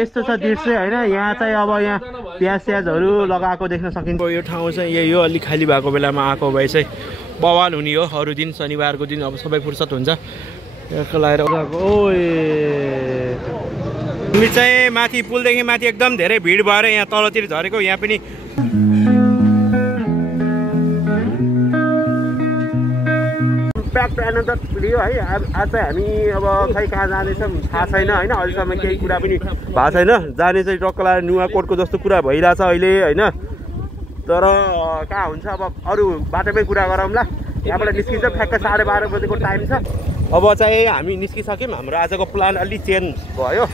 यस्तो छ दृश्य हैन। यहाँ चाहिँ अब यहाँ प्याजहरू लगाएको देख्न सकिन्छ। यो ठाउँ चाहिँ यही हो। अलि खाली भएको बेलामा आएको भए चाहिँ बवाल हुने हो। अरू दिन शनिबारको दिन अब सबै फुर्सद हुन्छ। यसको लगाएर हामी चाहिँ माथि पुलदेखि माथि एकदम धेरै भिड भएर यहाँ तलतिर झरेको। यहाँ पनि प्याक्ड आनन्द लियो है। आज चाहिँ हामी अब खै कहाँ जानेछौँ थाहा छैन होइन। अहिलेसम्म केही कुरा पनि भएको छैन। जाने चाहिँ टक्क लगाएर नुवाकोटको जस्तो कुरा भइरहेछ अहिले होइन। तर कहाँ हुन्छ अब अरू बाटोमै कुरा गरौँला। यहाँबाट निस्किन्छ ठ्याक्क 12:30 बजेको टाइम छ। अब चाहिँ हामी निस्किसक्यौँ। हाम्रो आजको प्लान अलि चेन्ज भयो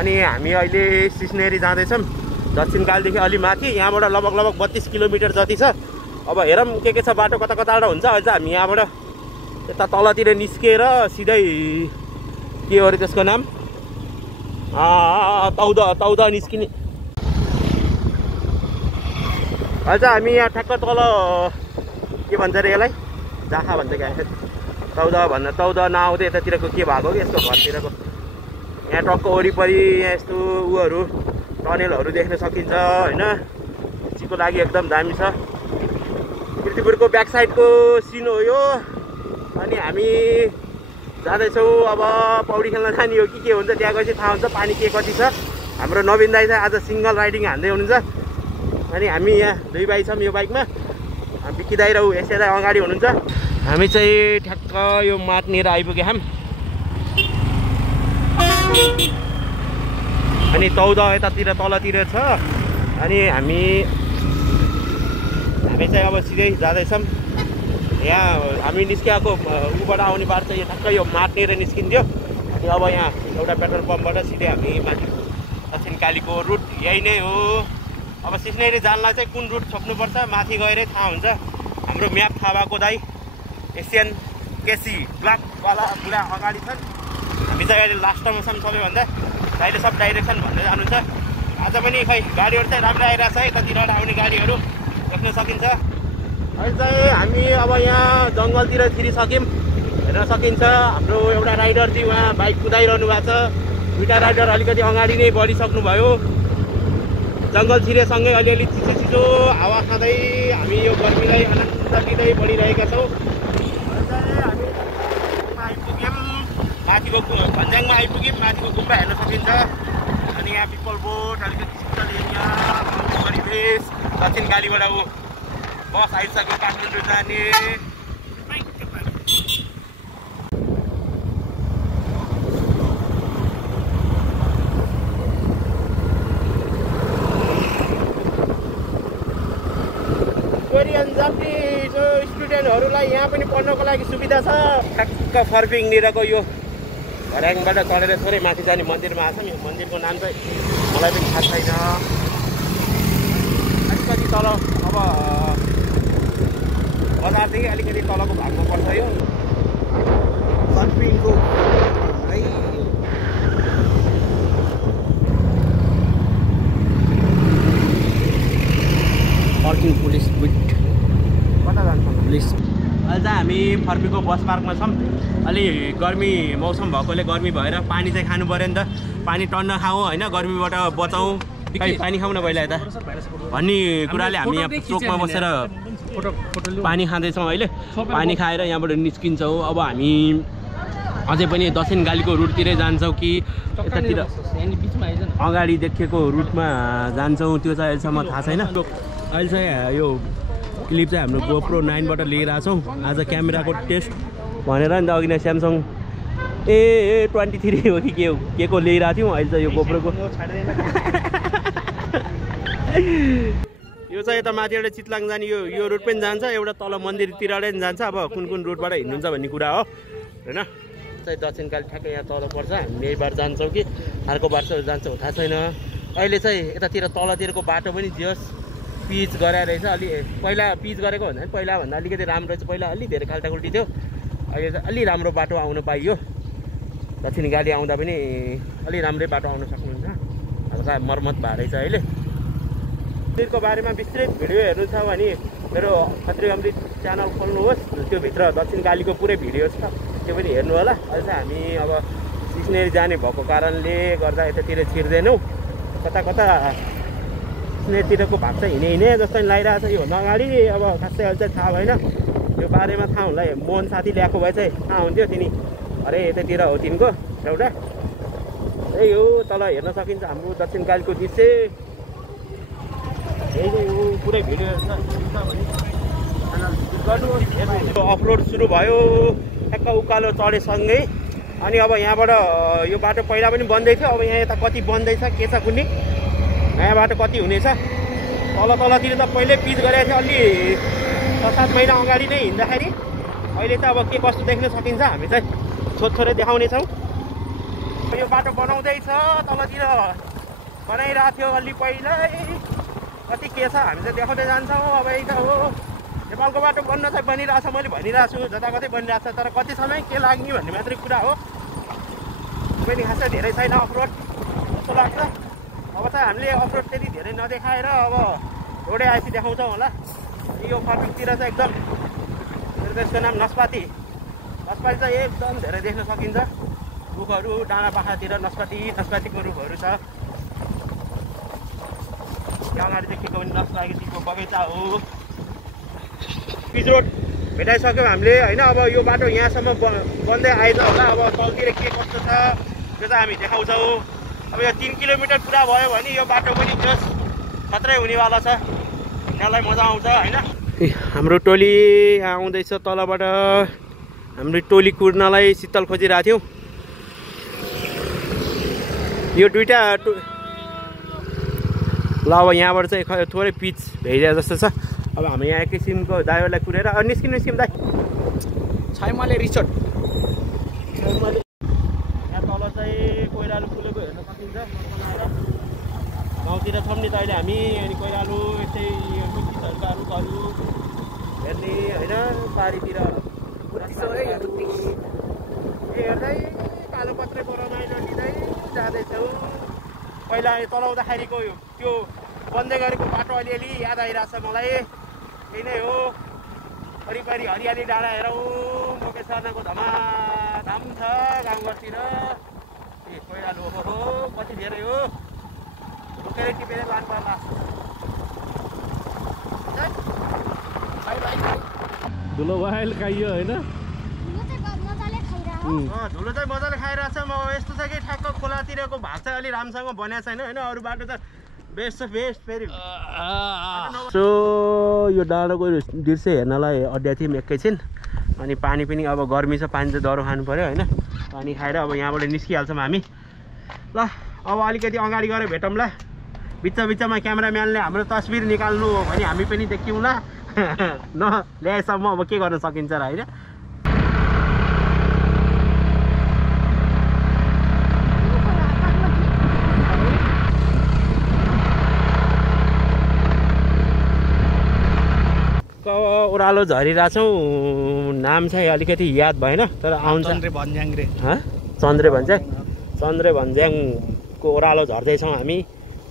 अनि हामी अहिले सिस्नेरी जाँदैछौँ। दक्षिणकालदेखि अलि माथि। यहाँबाट लगभग 32 किलोमिटर जति छ। अब हेरौँ के छ बाटो कता कताबाट हुन्छ। अहिले चाहिँ हामी यहाँबाट यता तलतिर निस्केर सिधै के हो अरे त्यसको नाम तौदा निस्किने। अझ हामी यहाँ ठ्याक्क तल के भन्छ अरे यसलाई जाखा भन्छ क्या तौदा नआउँदै यतातिरको के भएको कि यसको घरतिरको यहाँ टक्क वरिपरि यहाँ यस्तो उहरू टनेलहरू देख्न सकिन्छ होइन। चिको लागि एकदम दामी छ। किर्तिपुरको ब्याक साइडको सिन हो यो। अनि हामी जाँदैछौँ अब पौडी खेल्न जाने हो कि के हुन्छ त्यहाँ गएपछि थाहा हुन्छ पानी के कति छ। हाम्रो नवीन दाइ चाहिँ आज सिङ्गल राइडिङ हान्दै हुनुहुन्छ। अनि हामी यहाँ 2 भाइ छौँ यो बाइकमा। बिक्की दाइ र एसए दाइ अगाडि हुनुहुन्छ। हामी चाहिँ ठ्याक्क यो माटनेर आइपुगे हामी। अनि तौदा यतातिर तलतिर छ। अनि हामी चाहिँ अब सिधै जाँदैछौँ। यहाँ हामी निस्किएको उबाट आउने बाटो चाहिँ ठ्याक्क यो माटनेर निस्किन्थ्यो। अनि अब यहाँ एउटा पेट्रोल पम्पबाट सिधै हामी माथि दक्षिणकालीको रुट यही नै हो। अब सिस्नेरी जानलाई चाहिँ कुन रुट छोप्नुपर्छ माथि गएरै थाहा हुन्छ। हाम्रो म्याप थाहा भएको दाइ एसियन केसी ब्लकवाला पुरा अगाडि छन्। हामी चाहिँ अहिले लास्टमा छौँ सबैभन्दा। दाइले सब डाइरेक्सन भन्दै जानुहुन्छ। आज पनि खै गाडीहरू चाहिँ राम्रो आइरहेछ है। यतातिरबाट आउने गाडीहरू देख्न सकिन्छ। अहिले चाहिँ हामी अब यहाँ जङ्गलतिर छिरिसक्यौँ। हेर्न सकिन्छ हाम्रो एउटा राइडर चाहिँ उहाँ बाइक कुदाइरहनु भएको छ। 2टा राइडर अलिकति अगाडि नै बढिसक्नुभयो। जङ्गल छिरेसँगै अलिअलि चिसो हावा खाँदै हामी यो गर्मीलाई आनन्द लिँदै बढिरहेका छौँ। हामी आइपुग्यौँ माथिको भन्ज्याङमा आइपुग्यौँ। माथिको गुम्बा हेर्न सकिन्छ। अनि यहाँ पिपल बोट अलिकति शीतल एरिया परिवेश। दक्षिणकालीबाट बस आइसक्यो काठमाडौँ जाने। कोरियन जापानिज स्टुडेन्टहरूलाई यहाँ पनि पढ्नको लागि सुविधा छ। ठ्याक्क फर्पिङनिरको यो घर्याङबाट चढेर थोरै माथि जाने मन्दिरमा आएको छ। यो मन्दिरको नाम चाहिँ मलाई पनि थाहा छैन। अलिकति तल अब बजारदेखि अलिकति तलको भागमा पर्छ यो फर्पिङको है। पार्किङ पुलिस बुट कता जान्छ पुलिस। अहिले चाहिँ हामी फर्पीको बस पार्कमा छौँ। अलि गर्मी मौसम भएकोले गर्मी भएर पानी चाहिँ खानु पऱ्यो नि त। पानी टन्न खाउँ होइन गर्मीबाट बचाउँ। पानी खाउँ न पहिला यता भन्ने कुराले हामी यहाँ चोकमा बसेर पानी खाँदैछौँ। अहिले पानी खाएर यहाँबाट निस्किन्छौँ। अब हामी अझै पनि दक्षिणकालीको रुटतिरै जान्छौँ कि यतातिर अगाडि देखेको रुटमा जान्छौँ त्यो चाहिँ अहिलेसम्म थाहा छैन। अहिले चाहिँ यो क्लिप चाहिँ हाम्रो गोप्रो 9बाट लिइरहेको छौँ। आज क्यामेराको टेस्ट भनेर नि त अघि नै स्यामसङ A23 हो कि के को लिइरहेको थियौँ। अहिले चाहिँ यो गोप्रोको यो चाहिँ यता माथिबाट चितलाङ जाने यो रुट पनि जान्छ। एउटा तल मन्दिरतिरबाट पनि जान्छ। अब कुन रुटबाट हिँड्नुहुन्छ भन्ने कुरा हो होइन। चाहिँ दक्षिणकाली ठ्याक्कै यहाँ तल पर्छ। हामी यही बार जान्छौँ कि अर्को बार जान्छौँ थाहा छैन। अहिले चाहिँ यतातिर तलतिरको बाटो पनि जियोस् पिच गराएर रहेछ। अलि पहिला पिच गरेको भन्दा पनि पहिलाभन्दा अलिकति राम्रो रहेछ। पहिला अलि धेरै खाल्टाखुल्टी थियो। अहिले चाहिँ अलि राम्रो बाटो आउन पाइयो। दक्षिणकाली आउँदा पनि अलि राम्रै बाटो आउन सक्नुहुन्छ। हल्का मर्मत भएको रहेछ अहिले। मन्दिरको बारेमा विस्तृत भिडियो हेर्नु छ भने मेरो खत्री अमृत च्यानल खोल्नुहोस्। त्योभित्र दक्षिणकालीको पुरै भिडियो छ त्यो पनि हेर्नु होला। अहिले चाहिँ हामी अब सिस्नेरी जाने भएको कारणले गर्दा यतातिर छिर्दैनौँ कता कता सिस्नेरीतिरको भाग चाहिँ हिँडे जस्तो लागिरहेको छ यो अगाडि अब खासै अहिले चाहिँ थाहा भएन यो बारेमा थाहा हुँला मोहन साथी ल्याएको भए चाहिँ थाहा हुन्थ्यो तिनी अरे यतातिर हो तिनको एउटा यही हो तल हेर्न सकिन्छ हाम्रो दक्षिणकालीको दृश्य यही चाहिँ हो पुरै भिडियो अफरोड सुरु भयो ठ्याक्क उकालो चढेसँगै अनि अब यहाँबाट यो बाटो पहिला पनि बन्दै थियो अब यहाँ यता कति बन्दैछ के छ कुन्नी नयाँ बाटो कति हुनेछ तल तलतिर त पहिल्यै पिच गरेको थियो अलि 6-7 महिना अगाडि नै हिँड्दाखेरि अहिले चाहिँ अब के कस्तो देख्न सकिन्छ हामी चाहिँ छोटछोटै देखाउनेछौँ यो बाटो बनाउँदैछ तलतिर बनाइरहेको थियो अलि पहिल्यै कति के छ हामी चाहिँ देखाउँदै जान्छौँ अब यही त हो नेपालको बाटो बन्न चाहिँ बनिरहेछ मैले भनिरहेको छु जताकतै बनिरहेको छ तर कति समय के लाग्ने भन्ने मात्रै कुरा हो पनि खासै धेरै छैन अफरोड जस्तो लाग्छ अब चाहिँ हामीले अफरोड त्यति धेरै नदेखाएर अब रोडै आएपछि देखाउँछौँ होला यो फर्किङतिर चाहिँ एकदम त्यसको नाम नस्पाती चाहिँ एकदम धेरै देख्न सकिन्छ रुखहरू डाँडा पाखातिर नस्पातीको रुखहरू छ यहाँ अगाडि देखेको पनि नस्पातीको बगैँचा हो पिच रोड भेटाइसक्यौँ हामीले होइन अब यो बाटो यहाँसम्म बन्दै आएछ होला अब तलतिर के कस्तो छ त्यो चाहिँ हामी देखाउँछौँ अब यो 3 किलोमिटर पुरा भयो भने यो बाटो पनि जस खत्रै हुनेवाला छ हिँड्नलाई मजा आउँछ होइन हाम्रो टोली आउँदैछ तलबाट हाम्रो टोली कुर्नलाई शीतल खोजिरहेको थियौँ यो दुईटा ल अब यहाँबाट चाहिँ थोरै पिच भेइदिए जस्तो छ अब हामी यहाँ एक किसिमको ड्राइभरलाई कुरेर निस्किम दाइ छैमाले रिसोर्ट यहाँ तल चाहिँ कोइरालो फुलेको हेर्न सकिन्छ गाउँतिर छौँ नि त अहिले हामी अनि कोइरालो यस्तै मिठीहरूका रुखहरू हेर्ने होइन पारीतिर हेर्दै कालो पत्रै पराउनै नदिँदै जाँदैछौँ पहिला चलाउँदाखेरिको त्यो बन्दै गरेको बाटो अलिअलि याद आइरहेछ मलाई त्यही नै हो वरिपरि हरियाली डाँडा हेरौँ मुकेश शर्माको धमाधम छ गाउँघरतिर ए कोइरालो हो कति धेरै हो रोकेर टिपेर लानु पर्ला धुलो भाइले खाइयो होइन धुलो चाहिँ मजाले खाइरहेछ म यस्तो छ कि ठ्याक्क खोलातिरको भाग चाहिँ अलि राम्रोसँग बनेको छैन होइन अरू बाटो त बेस्ट फेरि सो यो डाँडाको दृश्य हेर्नलाई अड्या थियौँ एकैछिन अनि पानी पनि अब गर्मी छ पानी चाहिँ डह्रो खानु पऱ्यो होइन पानी खाएर अब यहाँबाट निस्किहाल्छौँ हामी ल अब अलिकति अगाडि गएर भेटौँला बिचमा क्यामेराम्यानले हाम्रो तस्बिर निकाल्नु हो भने हामी पनि देखिउँला न ल्याएसम्म अब के गर्न सकिन्छ र होइन ओह्रालो झरिरहेछौँ नाम चाहिँ अलिकति याद भएन तर आउँछ चन्द्रे भन्ज्याङको ओह्रालो झर्दैछौँ हामी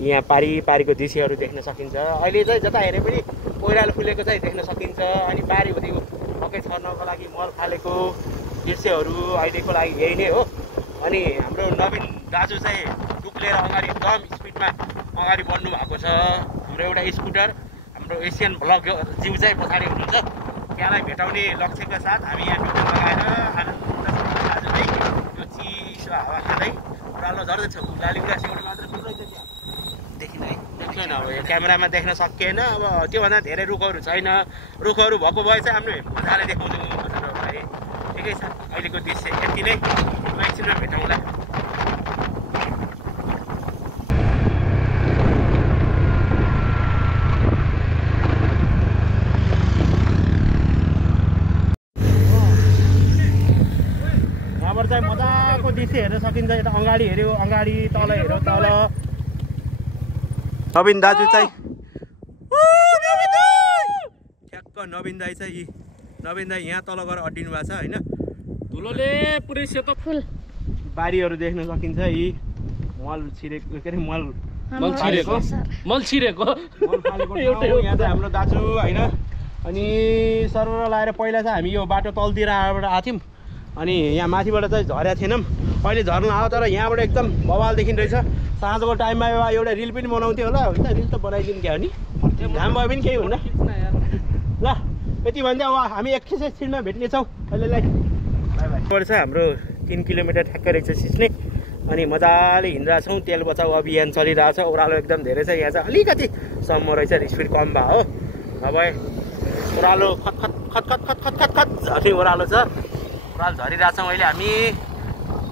यहाँ पारीको दृश्यहरू देख्न सकिन्छ अहिले चाहिँ जता हेरे पनि कोइरालो फुलेको चाहिँ देख्न सकिन्छ अनि बारीभरि मकै छर्नको लागि मल फालेको दृश्यहरू अहिलेको लागि यही नै हो अनि हाम्रो नवीन दाजु चाहिँ टुक्लेर अगाडि एकदम स्पिडमा अगाडि बढ्नु भएको छ हाम्रो एउटा स्कुटर हाम्रो एसियन ब्लग जिउ चाहिँ पछाडि हुनुहुन्छ त्यहाँलाई भेटाउने लक्ष्यका साथ हामी यहाँ टुक्लेर लगाएर दाजु चाहिँ यो चिसो हावा खाँदै ओह्रालो झर्दैछौँ लाली गुराँस एउटा मात्र टुक्रै चाहिँ देखेन अब यो क्यामेरामा देख्न सकिएन अब त्योभन्दा धेरै रुखहरू छैन रुखहरू भएको भए चाहिँ हामीले मजाले देखाउँछौँ भाइ ठिकै छ अहिलेको दृश्य यति नै एकछिनमा भेटौँला यहाँबाट चाहिँ मजाको दृश्य हेर्न सकिन्छ यता अगाडि हेऱ्यो अगाडि तल हेऱ्यो तल नवीन दाजु चाहिँ ठ्याक्क नवीन दाई चाहिँ नवीन दाई यहाँ तल गएर अड्डिनु भएको छ होइन धुलोले पुरै सेतो फुल बारीहरू देख्न सकिन्छ यी मल छिरेको के अरे मल छिरेको यहाँ चाहिँ हाम्रो दाजु होइन अनि सर्वर लाएर पहिला चाहिँ हामी यो बाटो तलतिर आएर आएको थियौँ अनि यहाँ माथिबाट चाहिँ झरेको थिएनौँ, अहिले झर्न आयो। तर यहाँबाट एकदम बवाल देखिँदो रहेछ। साँझको टाइममा एउटा रिल पनि बनाउँथ्यो होला, हुन्छ रिल त बनाइदिउँ क्या हो नि, घाम भयो पनि केही हुन्न। ल यति भन्दै अब हामी एकैछिनमा भेट्नेछौँ अहिलेलाई, बाई बाई। चाहिँ हाम्रो 3 किलोमिटर ठ्याक्कै रहेछ सिस्ने, अनि मजाले हिँडिरहेको छौँ। तेल बचाउ अभियान चलिरहेको छ। ओह्रालो एकदम धेरै छ, यहाँ चाहिँ अलिकति सम्म रहेछ, स्पिड कम भयो हो। अब ओह्रालो खतखत खतखत खतखत खतखत झर्ने ओह्रालो छ। ओह्रालो झरिरहेको छौँ अहिले हामी।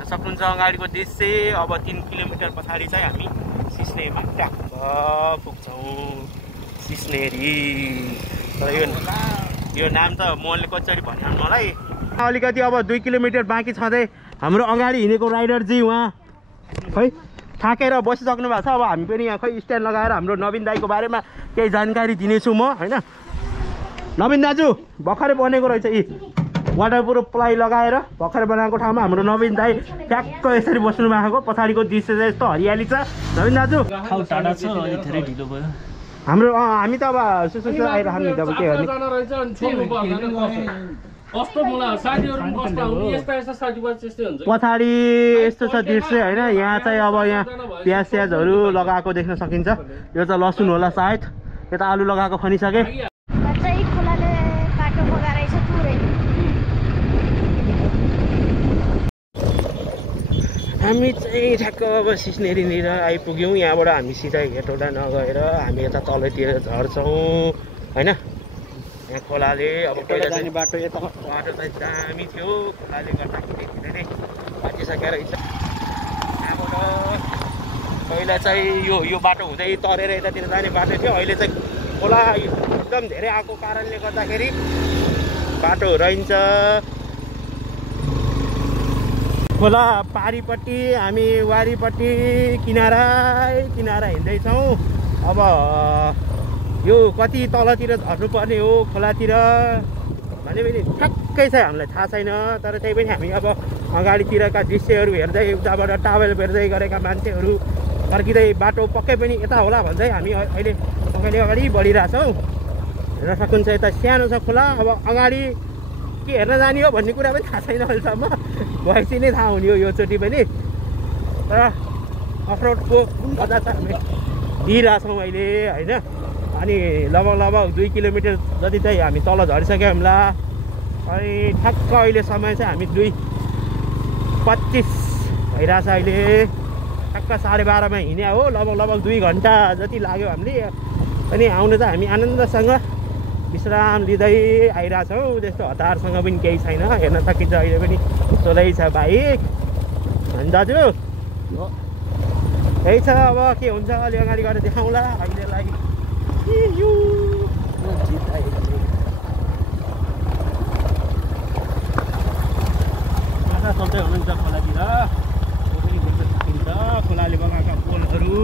सक्नुहुन्छ अगाडिको दृश्य। अब 3 किलोमिटर पछाडि चाहिँ हामी सिस्नेमा ट्याक्क पुग्छौँ, सिस्नेरी। तर यो नाम त मोहनले कसरी भन्यो मलाई। अलिकति अब 2 किलोमिटर बाँकी छँदै हाम्रो अगाडि हिँडेको राइडरजी उहाँ खै थाकेर बसिसक्नु भएको छ। अब हामी पनि यहाँ खै स्ट्यान्ड लगाएर हाम्रो नवीन दाईको बारेमा केही जानकारी दिनेछु म, होइन। नवीन दाजु भर्खरै बनेको रहेछ यी वाटरप्रुफ प्लाई लगाएर भर्खरै बनाएको ठाउँमा हाम्रो नवीन दाई ट्याक्क यसरी बस्नु भएको। पछाडिको दृश्य चाहिँ यस्तो हरियाली छ। नवीन दाजु टाढा छ, अलि धेरै ढिलो भयो हाम्रो। हामी त अब सुसु आइरहनु नि, अब के गर्ने। पछाडि यस्तो छ दृश्य, होइन। यहाँ चाहिँ अब यहाँ प्याज स्याजहरू लगाएको देख्न सकिन्छ। यो चाहिँ लसुन होला सायद, यता आलु लगाएको खनिसके। हामी चाहिँ ठ्याक्क अब सिस्नेरीनिर आइपुग्यौँ। यहाँबाट हामी सिधै हेटौडा नगएर हामी यता तलतिर झर्छौँ, होइन। यहाँ खोलाले अब पहिला जाने बाटो यता बाटो चाहिँ दामी थियो, खोलाले गर्दाखेरि धेरै बाँचिसकेर यहाँबाट पहिला चाहिँ यो बाटो हुँदै तरेर यतातिर जाने बाटो थियो। अहिले चाहिँ खोला एकदम धेरै आएको कारणले गर्दाखेरि बाटो रहन्छ। खोला पारिपट्टि हामी वारिपट्टि किनारा हिँड्दैछौँ। अब यो कति तलतिर झर्नुपर्ने हो खोलातिर भने पनि ठ्याक्कै चाहिँ हामीलाई थाहा छैन। तर त्यही पनि हामी अब अगाडितिरका दृश्यहरू हेर्दै उताबाट टावेल बेर्दै गरेका मान्छेहरू फर्किँदै बाटो पक्कै पनि यता होला भन्दै हामी अहिले अगाडि बढिरहेछौँ। हेर्न सक्नुहुन्छ यता सानो छ खोला। अब अगाडि के हेर्न जाने हो भन्ने कुरा पनि थाहा छैन अहिलेसम्म, भएपछि नै थाहा हुने हो योचोटि पनि। तर अफरोडको मजा चाहिँ हामी दिइरहेछौँ अहिले, होइन। अनि लगभग 2 किलोमिटर जति चाहिँ हामी तल झरिसक्यौँ होला। अनि ठ्याक्क अहिले समय चाहिँ हामी 2:25 भइरहेछ अहिले। ठ्याक्क 12:30मा हिँड्या हो, लगभग 2 घन्टा जति लाग्यो हामीले। अनि आउनु त हामी आनन्दसँग विश्राम लिँदै आइरहेछौँ, त्यस्तो हतारसँग पनि केही छैन। हेर्न सकिन्छ अहिले पनि सोलै छ बाइक, होइन दाजु। त्यही छ, अब के हुन्छ अलि अगाडि गएर देखाउँला। अहिलेलाई माछा चल्दै हुनुहुन्छ खोलातिर, त्यो पनि देख्न सकिन्छ खोलाले बनाएका पोलहरू।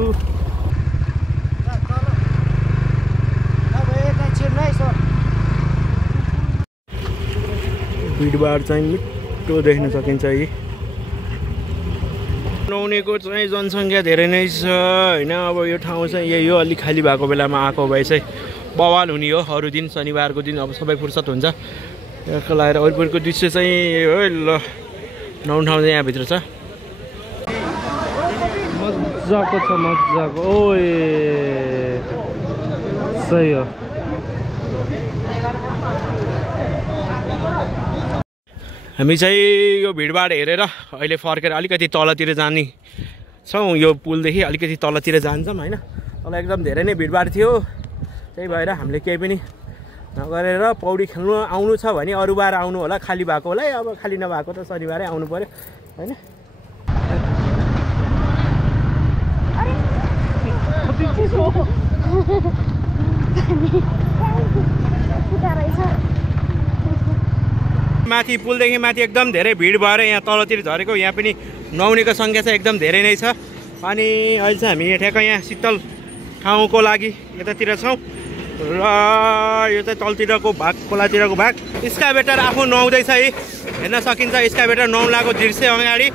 भिडभाड चाहिँ मिठो देख्न सकिन्छ। यी नुहाउनेको चाहिँ जनसङ्ख्या धेरै नै छ, होइन। अब यो ठाउँ चाहिँ यही हो, अलिक खाली भएको बेलामा आएको भए चाहिँ बवाल हुने हो। अरू दिन शनिबारको दिन अब सबै फुर्सद हुन्छ। यसको लगाएर वरिपरिको दृश्य चाहिँ हो। ल नुहाउने ठाउँ चाहिँ यहाँभित्र छ। मजाको छ, मजाको। ओए सही हो। हामी चाहिँ यो भिडभाड हेरेर अहिले फर्केर अलिकति तलतिर जाने छौँ। यो पुलदेखि अलिकति तलतिर जान्छौँ, होइन। तल एकदम धेरै नै भिडभाड थियो, त्यही भएर हामीले केही पनि नगरेर पौडी खेल्नु आउनु छ भने अरू बार आउनु होला, खाली भएको होला। अब खाली नभएको त शनिबारै आउनु पऱ्यो, होइन। माथि पुलदेखि माथि एकदम धेरै भिड भएर यहाँ तलतिर झरेको। यहाँ पनि नुहाउनेको सङ्ख्या चाहिँ एकदम धेरै नै छ। अनि अहिले चाहिँ हामी ठ्याक्क यहाँ शीतल ठाउँको लागि यतातिर छौँ। र यो चाहिँ तलतिरको भाग, खोलातिरको भाग। स्काइवेटर आफू नुहाउँदैछ है, हेर्न सकिन्छ स्काइवेटर नुहाउन लागेको दृश्य। अगाडि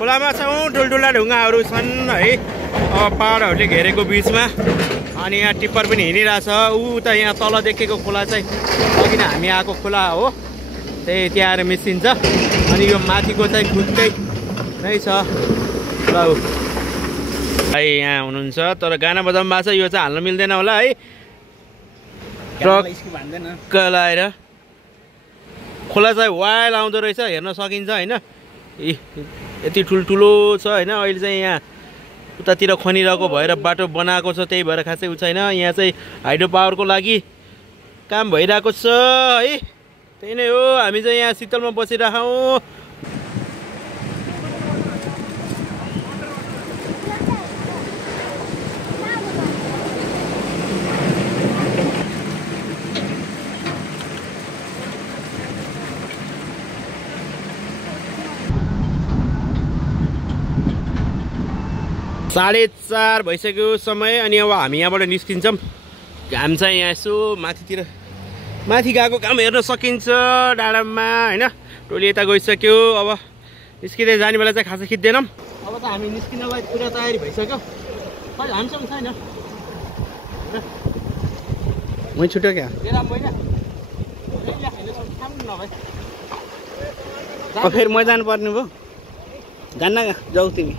खोलामा छौँ, ठुल्ठुला ढुङ्गाहरू छन् है, पहाडहरूले घेरेको बिचमा। अनि यहाँ टिप्पर पनि हिँडिरहेछ। ऊ त यहाँ तल देखेको खोला चाहिँ अघि नै हामी आएको खोला हो। त्यही त्यहाँ आएर मिसिन्छ अनि यो माथिको चाहिँ खुट्टै नै छ ल भाइ यहाँ हुनुहुन्छ तर गाना बजाउनु भएको छ यो चाहिँ हाल्न मिल्दैन होला है ट्रक लाएर खोला चाहिँ वाइल आउँदो रहेछ हेर्न सकिन्छ होइन यति ठुल्ठुलो छ होइन अहिले चाहिँ यहाँ उतातिर खनिरहेको भएर बाटो बनाएको छ त्यही भएर खासै उ छैन यहाँ चाहिँ हाइड्रो पावरको लागि काम भइरहेको छ है त्यही नै हो हामी चाहिँ यहाँ शीतलमा बसिरहेछौँ साढे 4 भइसक्यो समय अनि अब हामी यहाँबाट निस्किन्छौँ घाम चाहिँ यहाँ यसो माथि गएको काम हेर्न सकिन्छ डाँडामा होइन टोली यता गइसक्यो अब निस्किँदै जाने बेला चाहिँ खासै खिच्दैनौँ अब त हामी निस्किनलाई पुरा तयारी भइसक्यो खै हामीसँग छैन मै छुट्यो क्या फेरि म जानु पर्ने भयो जान्न जाऊ तिमी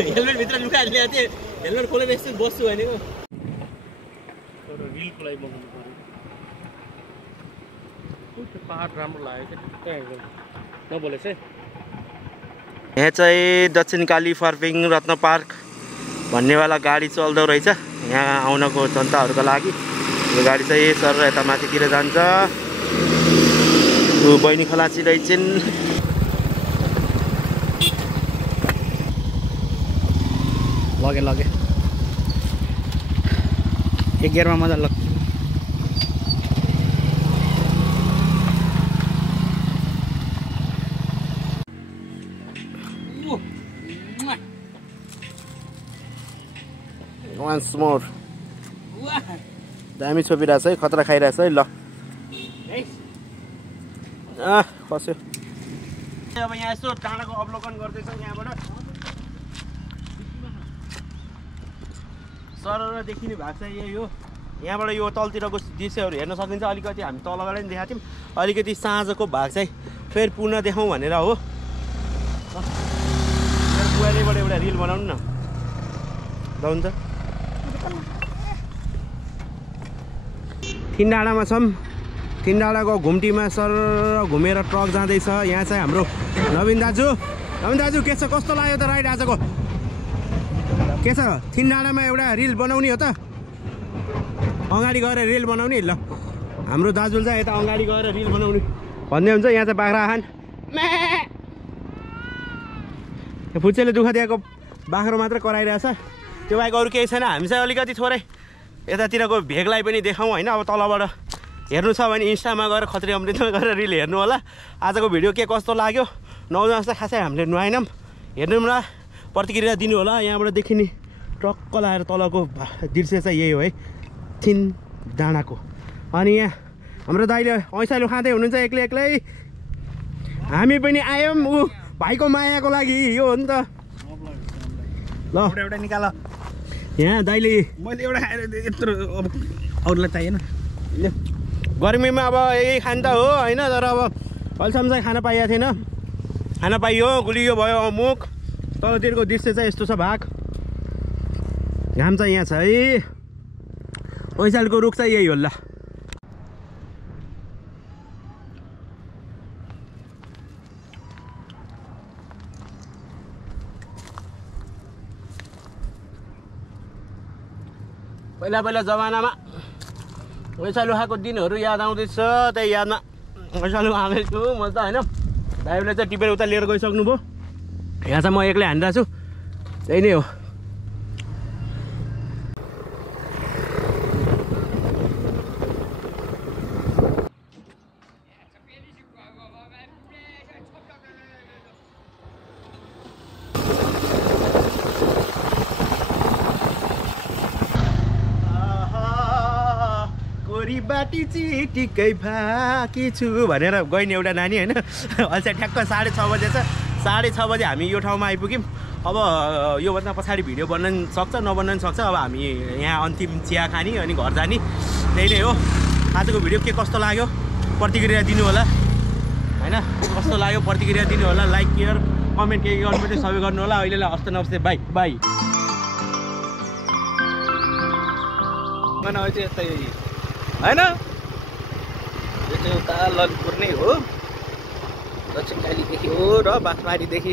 हेलमेट भित्र लुगा ल्याएको थिएँ हेलमेट खोलेर यस्तो बस्छु भनेको रिलको लागि बनाउनु पर्यो पाहाड राम्रो लाग्यो क्या नबोलेछ यहाँ चाहिँ दक्षिणकाली फर्पिङ रत्न पार्क भन्नेवाला गाडी चल्दो रहेछ यहाँ आउनको जनताहरूको लागि यो गाडी चाहिँ सर यता माथितिर जान्छ बहिनी खलासी रहेछन् लगे एक गियरमा मजा लाग्छ once more दामी छोपिरहेछ है खतरा खाइरहेछ है ल खस्यो अब यहाँ यसो डाँडाको अवलोकन गर्दैछौँ यहाँबाट सरर देखिने भएको छ यही हो यहाँबाट यो तलतिरको दृश्यहरू हेर्न सकिन्छ अलिकति हामी तल अगाडि पनि देखाएको थियौँ अलिकति साँझको भाग चाहिँ फेरि पुनः देखाउँ भनेर हो बुवालेबाट एउटा रिल बनाउनु न ल हुन्छ थिनडाँडामा छौँ थिनडाँडाको घुम्टीमा सर घुमेर ट्रक जाँदैछ यहाँ चाहिँ हाम्रो नवीन दाजु के छ कस्तो लाग्यो त राइड आजको के छ थिनडाँडामा एउटा रिल बनाउने हो त अगाडि गएर रिल बनाउने ल हाम्रो दाजुले चाहिँ यता अगाडि गएर रिल बनाउने भन्ने हुन्छ यहाँ चाहिँ बाख्रा खान फुच्चेले दुःख दिएको बाख्रो मात्र कराइरहेछ त्यो बाहेक अरू केही छैन हामी चाहिँ अलिकति थोरै यतातिरको भेगलाई पनि देखाउँ होइन अब तलबाट हेर्नु छ भने इन्स्टामा गएर खत्री अमृतमा गएर रिल हेर्नु होला आजको भिडियो के कस्तो लाग्यो नौजना जस्तो खासै हामीले नुहाएनौँ हेर्नुमा प्रतिक्रिया दिनु होला यहाँबाट देखिने ट्रक्क लगाएर तलको दृश्य चाहिँ यही हो है थिन डाँडाको अनि यहाँ हाम्रो दाइले ऐसालु खाँदै हुनुहुन्छ एक्लै हामी पनि आयौँ ऊ भाइको मायाको लागि यो हो नि त ल एउटा निकाल यहाँ दाइले मैले एउटा खाएर यत्रो अब अरूलाई चाहिएन गर्मीमा अब यही खान त हो होइन तर अब अहिलेसम्म चाहिँ खान पाइएको थिएन खान पाइयो गुलियो भयो मुख तलतिरको दृश्य चाहिँ यस्तो छ भाग घाम चाहिँ यहाँ छ है ऐसालको रुख चाहिँ यही होला पहिला जमानामा ऐसालु खाएको दिनहरू याद आउँदैछ त्यही यादमा ऐसालु आउँदैछु म त होइन भाइले चाहिँ टिपेर उता लिएर गइसक्नु भयो यहाँ चाहिँ म एक्लै हानिरहेको छु त्यही नै हो बाटी चिटिकै फाकी छु भनेर गइने एउटा नानी होइन अहिले चाहिँ ठ्याक्क 6:30 बजे छ 6:30 बजे हामी यो ठाउँमा आइपुग्यौँ अब योभन्दा पछाडि भिडियो बन्न नि सक्छ नबन्न नि सक्छ। अब हामी यहाँ अन्तिम चिया खाने अनि घर जाने, त्यही नै हो। आजको भिडियो के कस्तो लाग्यो प्रतिक्रिया दिनु होला हैन, कस्तो लाग्यो प्रतिक्रिया दिनु होला, लाइक केयर कमेन्ट के गर्नुपर्छ सबै गर्नु होला। अहिलेलाई हस्ते नमस्ते बाई बाई। चाहिँ यस्तै होइन, यो चाहिँ उता ललितपुर नै हो, दक्षिण कालीदेखि हो र बाँसमारीदेखि